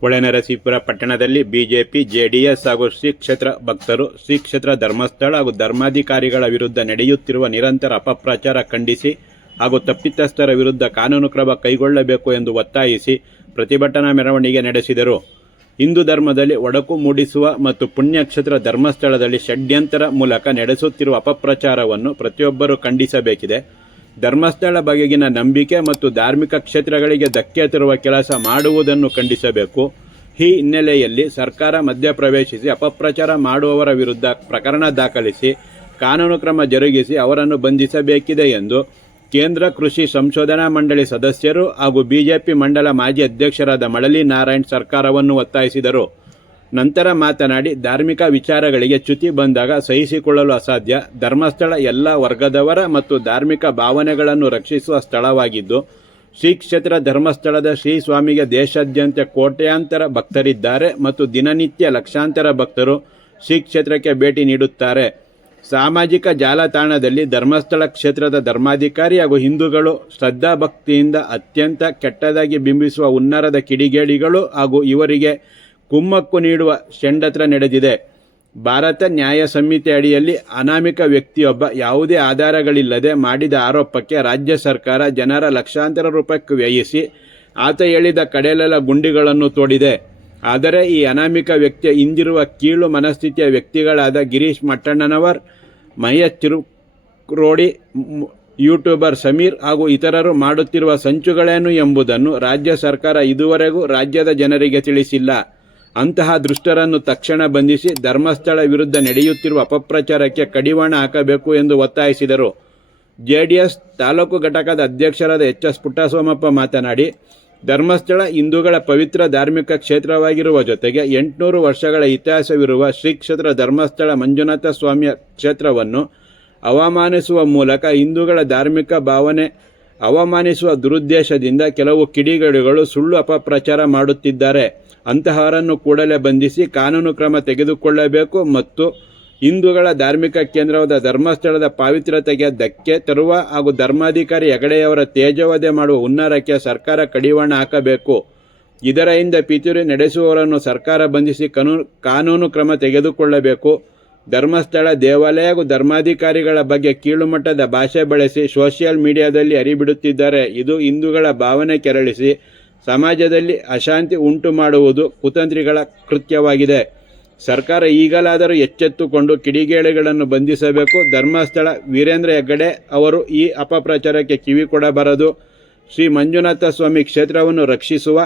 ಹೊಳೆನರಸೀಪುರ ಪಟ್ಟಣದಲ್ಲಿ BJP, JDS ಹಾಗೂ ಶ್ರೀ ಕ್ಷೇತ್ರ ಭಕ್ತರು, ಶ್ರೀ ಕ್ಷೇತ್ರ ಧರ್ಮಸ್ಥಳ ಹಾಗೂ ಧರ್ಮಾಧಿಕಾರಿಗಳ ವಿರುದ್ಧ ನಡೆಯುತ್ತಿರುವ ನಿರಂತರ ಅಪಪ್ರಚಾರ ಖಂಡಿಸಿ ಹಾಗೂ ತಪ್ಪಿತಸ್ಥರ ವಿರುದ್ಧ ಕಾನೂನು ಕ್ರಮ ಕೈಗೊಳ್ಳಬೇಕು ಎಂದು ಒತ್ತಾಯಿಸಿ ಪ್ರತಿಭಟನಾ ಮೆರವಣಿಗೆ ನಡೆಸಿದರು. ಹಿಂದೂ ಧರ್ಮದಲ್ಲಿ ಒಡಕು ಮೂಡಿಸುವ ಮತ್ತು ಪುಣ್ಯಕ್ಷೇತ್ರ ಧರ್ಮಸ್ಥಳದಲ್ಲಿ ಷಡ್ಯಂತರ ಮೂಲಕ ನಡೆಸುತ್ತಿರುವ ಅಪಪ್ರಚಾರವನ್ನು ಪ್ರತಿಯೊಬ್ಬರೂ ಖಂಡಿಸಬೇಕಿದೆ. ಧರ್ಮಸ್ಥಳ ಬಗೆಗಿನ ನಂಬಿಕೆ ಮತ್ತು ಧಾರ್ಮಿಕ ಕ್ಷೇತ್ರಗಳಿಗೆ ಧಕ್ಕೆ ತರುವ ಕೆಲಸ ಮಾಡುವುದನ್ನು ಖಂಡಿಸಬೇಕು. ಈ ಹಿನ್ನೆಲೆಯಲ್ಲಿ ಸರ್ಕಾರ ಮಧ್ಯಪ್ರವೇಶಿಸಿ ಅಪಪ್ರಚಾರ ಮಾಡುವವರ ವಿರುದ್ಧ ಪ್ರಕರಣ ದಾಖಲಿಸಿ, ಕಾನೂನು ಕ್ರಮ ಜರುಗಿಸಿ ಅವರನ್ನು ಬಂಧಿಸಬೇಕಿದೆ ಎಂದು ಕೇಂದ್ರ ಕೃಷಿ ಸಂಶೋಧನಾ ಮಂಡಳಿ ಸದಸ್ಯರು ಹಾಗೂ ಬಿಜೆಪಿ ಮಂಡಲ ಮಾಜಿ ಅಧ್ಯಕ್ಷರಾದ ಮಳಲಿ ನಾರಾಯಣ್ ಸರ್ಕಾರವನ್ನು ಒತ್ತಾಯಿಸಿದರು. ನಂತರ ಮಾತನಾಡಿ, ಧಾರ್ಮಿಕ ವಿಚಾರಗಳಿಗೆ ಚ್ಯುತಿ ಬಂದಾಗ ಸಹಿಸಿಕೊಳ್ಳಲು ಅಸಾಧ್ಯ. ಧರ್ಮಸ್ಥಳ ಎಲ್ಲ ವರ್ಗದವರ ಮತ್ತು ಧಾರ್ಮಿಕ ಭಾವನೆಗಳನ್ನು ರಕ್ಷಿಸುವ ಸ್ಥಳವಾಗಿದ್ದು, ಶ್ರೀ ಕ್ಷೇತ್ರ ಧರ್ಮಸ್ಥಳದ ಶ್ರೀ ಸ್ವಾಮಿಗೆ ದೇಶಾದ್ಯಂತ ಕೋಟ್ಯಾಂತರ ಭಕ್ತರಿದ್ದಾರೆ ಮತ್ತು ದಿನನಿತ್ಯ ಲಕ್ಷಾಂತರ ಭಕ್ತರು ಶ್ರೀ ಕ್ಷೇತ್ರಕ್ಕೆ ಭೇಟಿ ನೀಡುತ್ತಾರೆ. ಸಾಮಾಜಿಕ ಜಾಲತಾಣದಲ್ಲಿ ಧರ್ಮಸ್ಥಳ ಕ್ಷೇತ್ರದ ಧರ್ಮಾಧಿಕಾರಿ ಹಾಗೂ ಹಿಂದೂಗಳು ಶ್ರದ್ಧಾಭಕ್ತಿಯಿಂದ ಅತ್ಯಂತ ಕೆಟ್ಟದಾಗಿ ಬಿಂಬಿಸುವ ಉನ್ನರದ ಕಿಡಿಗೇಡಿಗಳು ಹಾಗೂ ಇವರಿಗೆ ಕುಮ್ಮಕ್ಕು ನೀಡುವ ಷಂಡತ್ರ ನಡೆದಿದೆ. ಭಾರತ ನ್ಯಾಯ ಸಂಹಿತೆ ಅಡಿಯಲ್ಲಿ ಅನಾಮಿಕ ವ್ಯಕ್ತಿಯೊಬ್ಬ ಯಾವುದೇ ಆಧಾರಗಳಿಲ್ಲದೆ ಮಾಡಿದ ಆರೋಪಕ್ಕೆ ರಾಜ್ಯ ಸರ್ಕಾರ ಜನರ ಲಕ್ಷಾಂತರ ರೂಪಾಯಿ ವ್ಯಯಿಸಿ ಆತ ಹೇಳಿದ ಕಡೆಲೆಲ್ಲ ಗುಂಡಿಗಳನ್ನು ತೋಡಿದೆ. ಆದರೆ ಈ ಅನಾಮಿಕ ವ್ಯಕ್ತಿಯ ಹಿಂದಿರುವ ಕೀಳು ಮನಸ್ಥಿತಿಯ ವ್ಯಕ್ತಿಗಳಾದ ಗಿರೀಶ್ ಮಟ್ಟಣ್ಣನವರ್, ಮಹೇಶ್ ತಿರುಕ್ರೋಡಿ, ಯೂಟ್ಯೂಬರ್ ಸಮೀರ್ ಹಾಗೂ ಇತರರು ಮಾಡುತ್ತಿರುವ ಸಂಚುಗಳೇನು ಎಂಬುದನ್ನು ರಾಜ್ಯ ಸರ್ಕಾರ ಇದುವರೆಗೂ ರಾಜ್ಯದ ಜನರಿಗೆ ತಿಳಿಸಿಲ್ಲ. ಅಂತಹ ದುಷ್ಟರನ್ನು ತಕ್ಷಣ ಬಂಧಿಸಿ ಧರ್ಮಸ್ಥಳ ವಿರುದ್ಧ ನಡೆಯುತ್ತಿರುವ ಅಪಪ್ರಚಾರಕ್ಕೆ ಕಡಿವಾಣ ಹಾಕಬೇಕು ಎಂದು ಒತ್ತಾಯಿಸಿದರು. ಜೆಡಿಎಸ್ ತಾಲೂಕು ಘಟಕದ ಅಧ್ಯಕ್ಷರಾದ ಎಚ್ ಎಸ್ ಪುಟ್ಟಸ್ವಾಮಪ್ಪ ಮಾತನಾಡಿ, ಧರ್ಮಸ್ಥಳ ಹಿಂದೂಗಳ ಪವಿತ್ರ ಧಾರ್ಮಿಕ ಕ್ಷೇತ್ರವಾಗಿರುವ ಜೊತೆಗೆ ಎಂಟುನೂರು ವರ್ಷಗಳ ಇತಿಹಾಸವಿರುವ ಶ್ರೀ ಕ್ಷೇತ್ರ ಧರ್ಮಸ್ಥಳ ಮಂಜುನಾಥ ಸ್ವಾಮಿಯ ಕ್ಷೇತ್ರವನ್ನು ಅವಮಾನಿಸುವ ಮೂಲಕ ಹಿಂದೂಗಳ ಧಾರ್ಮಿಕ ಭಾವನೆ ಅವಮಾನಿಸುವ ದುರುದ್ದೇಶದಿಂದ ಕೆಲವು ಕಿಡಿಗೇಡಿಗಳು ಸುಳ್ಳು ಅಪಪ್ರಚಾರ ಮಾಡುತ್ತಿದ್ದಾರೆ. ಅಂತಹವರನ್ನು ಕೂಡಲೇ ಬಂಧಿಸಿ ಕಾನೂನು ಕ್ರಮ ತೆಗೆದುಕೊಳ್ಳಬೇಕು ಮತ್ತು ಹಿಂದೂಗಳ ಧಾರ್ಮಿಕ ಕೇಂದ್ರವಾದ ಧರ್ಮಸ್ಥಳದ ಪಾವಿತ್ರ್ಯತೆಗೆ ಧಕ್ಕೆ ತರುವ ಹಾಗೂ ಧರ್ಮಾಧಿಕಾರಿ ಹೆಗಡೆಯವರ ತೇಜವಧೆ ಮಾಡುವ ಹುನ್ನಾರಕ್ಕೆ ಸರ್ಕಾರ ಕಡಿವಾಣ ಹಾಕಬೇಕು. ಇದರ ಹಿಂದೆ ಪಿತೂರಿ ನಡೆಸುವವರನ್ನು ಸರ್ಕಾರ ಬಂಧಿಸಿ ಕಾನೂನು ಕ್ರಮ ತೆಗೆದುಕೊಳ್ಳಬೇಕು. ಧರ್ಮಸ್ಥಳ ದೇವಾಲಯ ಹಾಗೂ ಧರ್ಮಾಧಿಕಾರಿಗಳ ಬಗ್ಗೆ ಕೀಳುಮಟ್ಟದ ಭಾಷೆ ಬಳಸಿ ಸೋಷಿಯಲ್ ಮೀಡಿಯಾದಲ್ಲಿ ಹರಿಬಿಡುತ್ತಿದ್ದಾರೆ ಇದು ಹಿಂದೂಗಳ ಭಾವನೆ ಕೆರಳಿಸಿ ಸಮಾಜದಲ್ಲಿ ಅಶಾಂತಿ ಉಂಟು ಮಾಡುವುದು ಕುತಂತ್ರಿಗಳ ಕೃತ್ಯವಾಗಿದೆ. ಸರ್ಕಾರ ಈಗಲಾದರೂ ಎಚ್ಚೆತ್ತುಕೊಂಡು ಕಿಡಿಗೇಳೆಗಳನ್ನು ಬಂಧಿಸಬೇಕು. ಧರ್ಮಸ್ಥಳ ವೀರೇಂದ್ರ ಹೆಗ್ಗಡೆ ಅವರು ಈ ಅಪಪ್ರಚಾರಕ್ಕೆ ಕಿವಿ ಕೊಡಬಾರದು ಶ್ರೀ ಮಂಜುನಾಥ ಸ್ವಾಮಿ ಕ್ಷೇತ್ರವನ್ನು ರಕ್ಷಿಸುವ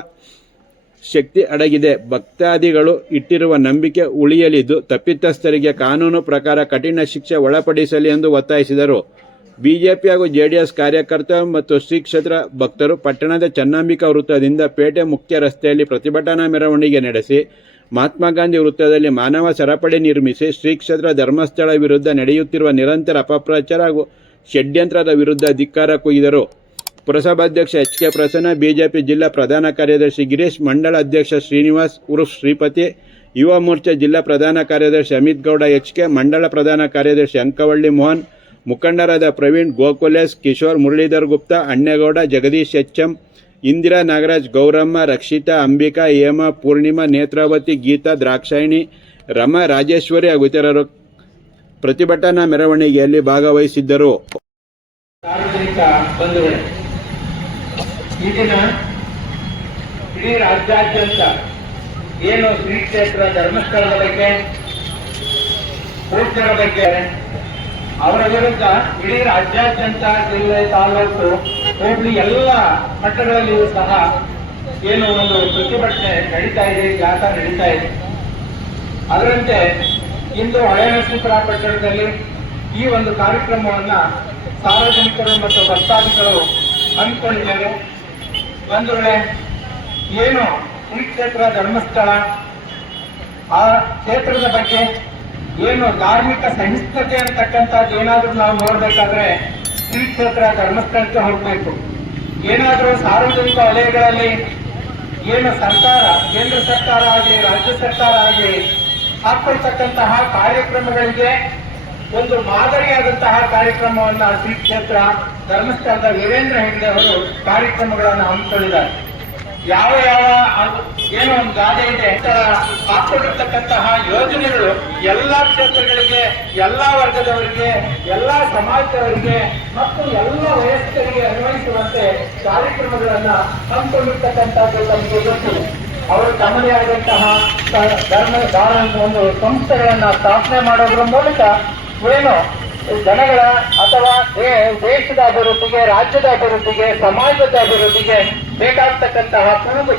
ಶಕ್ತಿ ಅಡಗಿದೆ. ಭಕ್ತಾದಿಗಳು ಇಟ್ಟಿರುವ ನಂಬಿಕೆ ಉಳಿಯಲಿದ್ದು ತಪ್ಪಿತಸ್ಥರಿಗೆ ಕಾನೂನು ಪ್ರಕಾರ ಕಠಿಣ ಶಿಕ್ಷೆ ಒಳಪಡಿಸಲಿ ಎಂದು ಒತ್ತಾಯಿಸಿದರು. ಬಿಜೆಪಿ ಹಾಗೂ ಜೆಡಿಎಸ್ ಕಾರ್ಯಕರ್ತ ಮತ್ತು ಶ್ರೀ ಕ್ಷೇತ್ರ ಭಕ್ತರು ಪಟ್ಟಣದ ಚನ್ನಾಂಬಿಕಾ ವೃತ್ತದಿಂದ ಪೇಟೆ ಮುಖ್ಯ ರಸ್ತೆಯಲ್ಲಿ ಪ್ರತಿಭಟನಾ ಮೆರವಣಿಗೆ ನಡೆಸಿ, ಮಹಾತ್ಮ ಗಾಂಧಿ ವೃತ್ತದಲ್ಲಿ ಮಾನವ ಸರಪಳಿ ನಿರ್ಮಿಸಿ, ಶ್ರೀ ಕ್ಷೇತ್ರ ಧರ್ಮಸ್ಥಳ ವಿರುದ್ಧ ನಡೆಯುತ್ತಿರುವ ನಿರಂತರ ಅಪಪ್ರಚಾರ ಹಾಗೂ ಷಡ್ಯಂತ್ರದ ವಿರುದ್ಧ ಧಿಕ್ಕಾರ ಕೊಯ್ದರು ಪುರಸಭಾಧ್ಯಕ್ಷ ಎಚ್ ಕೆ ಪ್ರಸನ್ನ, ಬಿಜೆಪಿ ಜಿಲ್ಲಾ ಪ್ರಧಾನ ಕಾರ್ಯದರ್ಶಿ ಗಿರೀಶ್, ಮಂಡಳ ಅಧ್ಯಕ್ಷ ಶ್ರೀನಿವಾಸ್, ಉರುಫ್ ಶ್ರೀಪತಿ, ಯುವ ಮೋರ್ಚಾ ಜಿಲ್ಲಾ ಪ್ರಧಾನ ಕಾರ್ಯದರ್ಶಿ ಅಮಿತ್ ಗೌಡ ಎಚ್ ಕೆ ಮಂಡಳ ಪ್ರಧಾನ ಕಾರ್ಯದರ್ಶಿ ಅಂಕವಳ್ಳಿ ಮೋಹನ್, ಮುಖಂಡರಾದ ಪ್ರವೀಣ್ ಗೋಕುಲೇಶ್, ಕಿಶೋರ್ ಮುರಳೀಧರ್ ಗುಪ್ತಾ, ಅಣ್ಣೇಗೌಡ, ಜಗದೀಶ್ ಎಚ್ ಎಂ ಇಂದಿರಾ ನಾಗರಾಜ್, ಗೌರಮ್ಮ, ರಕ್ಷಿತಾ, ಅಂಬಿಕಾ, ಹೇಮ, ಪೂರ್ಣಿಮಾ, ನೇತ್ರಾವತಿ, ಗೀತಾ, ದ್ರಾಕ್ಷಾಯಿಣಿ, ರಮ, ರಾಜೇಶ್ವರಿ ಹಾಗೂ ಇತರರು ಪ್ರತಿಭಟನಾ ಮೆರವಣಿಗೆಯಲ್ಲಿ ಭಾಗವಹಿಸಿದ್ದರು. ಸಾರ್ವಜನಿಕ ಬಂಧುಗಳೇ ಈ ದಿನ ಇಡೀ ರಾಜ್ಯಾದ್ಯಂತ ಏನು ಶ್ರೀ ಕ್ಷೇತ್ರ ಧರ್ಮಸ್ಥಳದ ಬಗ್ಗೆ ಪೂಜ್ಯರ ಬಗ್ಗೆ, ಅವರ ವಿರುದ್ಧ ಇಡೀ ರಾಜ್ಯಾದ್ಯಂತ ಜಿಲ್ಲೆ ತಾಲೂಕು, ಹೋಬಳಿ ಎಲ್ಲ ಮಟ್ಟಗಳಲ್ಲಿಯೂ ಸಹ ಏನು ಒಂದು ಪ್ರತಿಭಟನೆ ನಡೀತಾ ಇದೆ, ಜಾಥಾ ನಡೀತಾ ಇದೆ. ಅದರಂತೆ ಇಂದು ಹಳೆನರಸೀಪುರ ಪಟ್ಟಣದಲ್ಲಿ ಈ ಒಂದು ಕಾರ್ಯಕ್ರಮವನ್ನ ಸಾರ್ವಜನಿಕರು ಮತ್ತು ಭಕ್ತಾದಿಗಳು ಹಮ್ಮಿಕೊಂಡಿದ್ದಾರೆ. ಬಂಧುಗಳೇ, ಏನು ಕ್ಷೇತ್ರ ಧರ್ಮಸ್ಥಳ? ಆ ಕ್ಷೇತ್ರದ ಬಗ್ಗೆ ಏನು ಧಾರ್ಮಿಕ ಸಹಿಷ್ಣುತೆ ಅಂತಕ್ಕಂಥದ್ದು ಏನಾದರೂ ನಾವು ನೋಡಬೇಕಾದ್ರೆ ಈ ಕ್ಷೇತ್ರ ಧರ್ಮಸ್ಥಳಕ್ಕೆ ಹೋಗಬೇಕು. ಏನಾದ್ರೂ ಸಾರ್ವಜನಿಕ ವಲಯಗಳಲ್ಲಿ ಏನು ಸರ್ಕಾರ, ಕೇಂದ್ರ ಸರ್ಕಾರ ಆಗಲಿ, ರಾಜ್ಯ ಸರ್ಕಾರ ಆಗಲಿ ಹಾಕೊಳ್ತಕ್ಕಂತಹ ಕಾರ್ಯಕ್ರಮಗಳಿಗೆ ಒಂದು ಮಾದರಿಯಾದಂತಹ ಕಾರ್ಯಕ್ರಮವನ್ನ ಶ್ರೀ ಕ್ಷೇತ್ರ ಧರ್ಮಸ್ಥಳದ ವೀರೇಂದ್ರ ಹೆಗ್ಡೆ ಅವರು ಕಾರ್ಯಕ್ರಮಗಳನ್ನು ಹಮ್ಮಿಕೊಂಡಿದ್ದಾರೆ. ಯಾವ ಯಾವ ಏನೋ ಒಂದು ಗಾದೆ ಇದೆ ಹಾಕೊಂಡಿರ್ತಕ್ಕಂತಹ ಯೋಜನೆಗಳು ಎಲ್ಲಾ ಕ್ಷೇತ್ರಗಳಿಗೆ, ಎಲ್ಲಾ ವರ್ಗದವರಿಗೆ, ಎಲ್ಲಾ ಸಮಾಜದವರಿಗೆ ಮತ್ತು ಎಲ್ಲ ವಯಸ್ಕರಿಗೆ ಅನ್ವಯಿಸುವಂತೆ ಕಾರ್ಯಕ್ರಮಗಳನ್ನ ಹಮ್ಮಿಕೊಂಡಿರ್ತಕ್ಕಂಥದ್ದು ಗೊತ್ತಿದೆ ಅವರು ತಮ್ಮದೇ ಆದಂತಹ ಧಾರ್ಮ ಒಂದು ಸಂಸ್ಥೆಗಳನ್ನ ಸ್ಥಾಪನೆ ಮಾಡೋದ್ರ ಮೂಲಕ ಏನು? ಜನಗಳ ಅಥವಾ ದೇಶದ ಅಭಿವೃದ್ಧಿಗೆ, ರಾಜ್ಯದ ಅಭಿವೃದ್ಧಿಗೆ, ಸಮಾಜದ ಅಭಿವೃದ್ಧಿಗೆ ಬೇಕಾಗ್ತಕ್ಕಂತಹ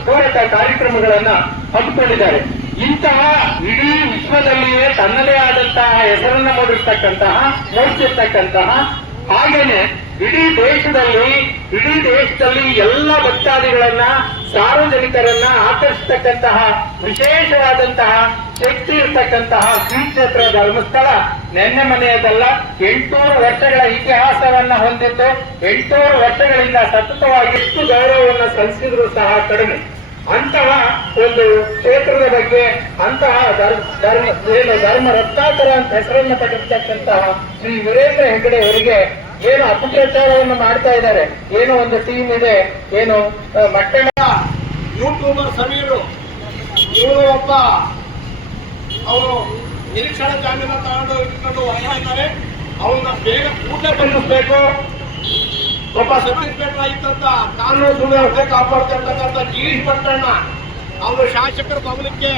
ಪೂರಕ ಕಾರ್ಯಕ್ರಮಗಳನ್ನ ಹಮ್ಮಿಕೊಂಡಿದ್ದಾರೆ. ಇಂತಹ ಇಡೀ ವಿಶ್ವದಲ್ಲಿಯೇ ತನ್ನದೇ ಆದಂತಹ ಹೆಸರನ್ನು ಮಾಡಿರ್ತಕ್ಕಂತಹ, ಮೂಡಿಸಿರ್ತಕ್ಕಂತಹ ಹಾಗೇನೆ ಇಡೀ ದೇಶದಲ್ಲಿ ಇಡೀ ದೇಶದಲ್ಲಿ ಎಲ್ಲ ಭಕ್ತಾದಿಗಳನ್ನ ಸಾರ್ವಜನಿಕರನ್ನ ಆಕರ್ಷಿಸತಕ್ಕಂತಹ ವಿಶೇಷವಾದಂತಹ ಶಕ್ತಿ ಇರ್ತಕ್ಕಂತಹ ಶ್ರೀ ಕ್ಷೇತ್ರ ಧರ್ಮಸ್ಥಳ ನೆನ್ನೆ ಮನೆಯದಲ್ಲ, ಎಂಟೂರು ವರ್ಷಗಳ ಇತಿಹಾಸವನ್ನ ಹೊಂದಿದ್ದು, ಎಂಟೂರು ವರ್ಷಗಳಿಂದ ಸತತವಾಗಿ ಎಷ್ಟು ಗೌರವವನ್ನು ಸಲ್ಲಿಸಿದ್ರು ಸಹ ಕಡಿಮೆ. ಅಂತಹ ಒಂದು ಕ್ಷೇತ್ರದ ಬಗ್ಗೆ, ಅಂತಹ ಧರ್ಮ ಏನು ಧರ್ಮ ರತ್ನಾಕರ ಅಂತ ಹೆಸರನ್ನು ಪಡೆದಿರ್ತಕ್ಕಂತಹ ಶ್ರೀ ವೀರೇಂದ್ರ ಹೆಗಡೆ ಅವರಿಗೆ ಏನು ಅಪಪ್ರಚಾರವನ್ನು ಮಾಡ್ತಾ ಇದ್ದಾರೆ, ಏನೋ ಒಂದು ಟೀಮ್ ಇದೆ, ಏನು ಮಟ್ಟಣ ಯೂಟ್ಯೂಬರ್ ಸಮೀರು, ಇವರು ಒಬ್ಬ ಅವರು ನಿರೀಕ್ಷಣಾ ಜಾಮೀನ ತಗೊಂಡು ಇಟ್ಕೊಂಡು ಇದ್ದಾರೆ. ಅವನ್ನ ಬೇಗ ಕೂಡಲೇ ಬಂಧಿಸಬೇಕು. ಒಬ್ಬ ಸಬ್ ಇನ್ಸ್ಪೆಕ್ಟರ್ ಆಗಿದ್ದಂತ ಕಾನೂನು ಸುವ್ಯವಸ್ಥೆ ಕಾಪಾಡ್ತಿರ್ತಕ್ಕಂಥ ಗಿರೀಶ್ ಪಟ್ಟಣ್ಣ ಅವರು ಶಾಸಕರ ಭವನಕ್ಕೆ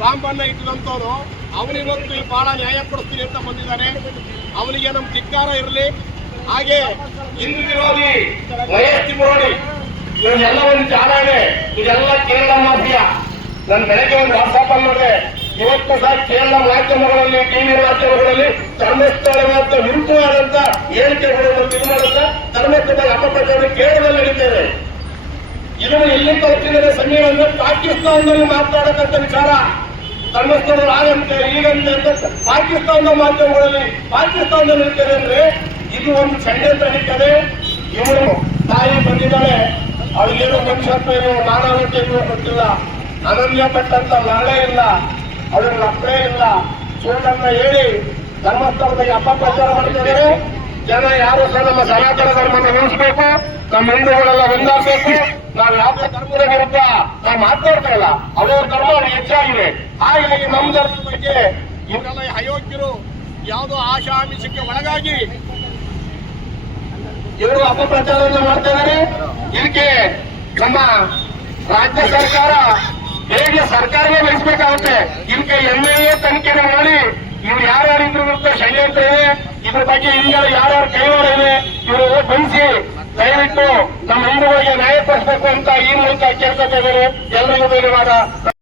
ಬಾಂಬನ್ನ ಇಟ್ಟಿದಂಥವ್ರು ಅವನಿವತ್ತು ಬಹಳ ನ್ಯಾಯ ಕೊಡಿಸ್ತೀನಿ ಅಂತ ಬಂದಿದ್ದಾರೆ. ಅವನಿಗೆ ನಮ್ಮ ಧಿಕ್ಕಾರ ಇರಲಿ. ಹಾಗೆ ಹಿಂದೂ ವಿರೋಧಿ ವಯಸ್ಸಿ ವಿರೋಧಿ ಇವನ್ನೆಲ್ಲ ಒಂದು ಚಾಲನೆ ಇದೆಲ್ಲ ಕೇರಳ ಮಾಫಿಯಾ. ನಾನು ಬೆಳಗ್ಗೆ ಒಂದು ವಾಟ್ಸಾಪ್ ಅಲ್ಲಿ ಇವತ್ತು ಸಹ ಕೇರಳ ಮಾಧ್ಯಮಗಳಲ್ಲಿ ಟಿವಿ ಮಾಧ್ಯಮಗಳಲ್ಲಿ ಧರ್ಮಸ್ಥಳ ಮತ್ತು ಆದಂತ ಹೇಳಿಕೆಗಳು ಇದು ಮಾಡುತ್ತ ಧರ್ಮಸ್ಥಳ ಅಪಪ್ರಚಾರ ಕೇರಳದಲ್ಲಿ ನಡೀತೇವೆ. ಇದನ್ನು ಇಲ್ಲಿ ತಲುಪಿದರೆ ಸಮೀರನ್ನು ಪಾಕಿಸ್ತಾನದಲ್ಲಿ ಮಾತನಾಡತಕ್ಕಂಥ ವಿಚಾರ. ಧರ್ಮಸ್ಥಳ ಆಗಂತೆ ಈಗಂತೆ ಅಂತ ಪಾಕಿಸ್ತಾನದ ಮಾಧ್ಯಮಗಳಲ್ಲಿ ಪಾಕಿಸ್ತಾನದಲ್ಲಿ ನಡೀತೇವೆ ಅಂದ್ರೆ ಇದು ಒಂದು ಷಡ್ಯಂತ್ರ ನಡೀತದೆ ಇವರು ತಾಯಿ ಬಂದಿದ್ದಾಳೆ. ಅವಳಿಗೇನೋ ಮನುಷ್ಯತ್ವ ಏನೋ ಮಾನವತೆ ಏನೋ ಗೊತ್ತಿಲ್ಲ. ಅನನ್ಯ ಪಟ್ಟಂತ ಮರಳೆ ಇಲ್ಲ, ಅದರ ಮಕ್ಕಳೇ ಇಲ್ಲ. ಸುಳ್ಳನ್ನ ಹೇಳಿ, ಧರ್ಮಸ್ಥಳದಲ್ಲಿ ಅಪಪ್ರಚಾರ ಮಾಡಿದ್ದಾರೆ ಜನ ಯಾರು ಸಹ ನಮ್ಮ ಸನಾತನ ಧರ್ಮನ ಉಳಿಸಬೇಕು ನಮ್ಮ ಹಿಂದೂಗಳೆಲ್ಲ ಒಂದಾಗಬೇಕು ನಾವು ಯಾವ ಧರ್ಮದ ವಿರುದ್ಧ ನಾವು ಮಾತಾಡ್ತಾರಲ್ಲ ಅವರ ಧರ್ಮ ಹೆಚ್ಚಾಗಿದೆ. ಹಾಗೆ ನಮ್ಮ ಧರ್ಮದ ಬಗ್ಗೆ ಇವರೆಲ್ಲ ಅಯೋಗ್ಯರು ಯಾವುದೋ ಆಶಾ ಆಮಿಷಕ್ಕೆ ಒಳಗಾಗಿ ಇವರು ಅಪಪ್ರಚಾರವನ್ನು ಮಾಡ್ತಾ ಇದ್ದಾರೆ. ಇದಕ್ಕೆ ನಮ್ಮ ರಾಜ್ಯ ಸರ್ಕಾರ ಹೇಗೆ ಸರ್ಕಾರವೇ ವಹಿಸಬೇಕಾಗುತ್ತೆ? ಇದಕ್ಕೆ ಎನ್ ಐ ಎ ತನಿಖೆ ಮಾಡಿ, ಇವ್ರು ಯಾರ್ಯಾರು ಇದ್ರ ವಿರುದ್ಧ ಷಡ್ಯಂತ್ರ ಇದೆ ಇದ್ರ ಬಗ್ಗೆ ಹಿಂದೆ ಯಾರ್ಯಾರು ಕೈವಾಡ ಇದೆ, ಇವರು ಬಂಧಿಸಿ ದಯವಿಟ್ಟು ನಮ್ಮ ಹಿಂದೂಗಳಿಗೆ ನ್ಯಾಯ ಕೊಡಿಸಬೇಕು ಅಂತ ಈ ಮೂಲಕ ಕೇಳ್ಕೊತಾ ಇದ್ದಾರೆ ಎಲ್ಲರಿಗೂ ಧನ್ಯವಾದ.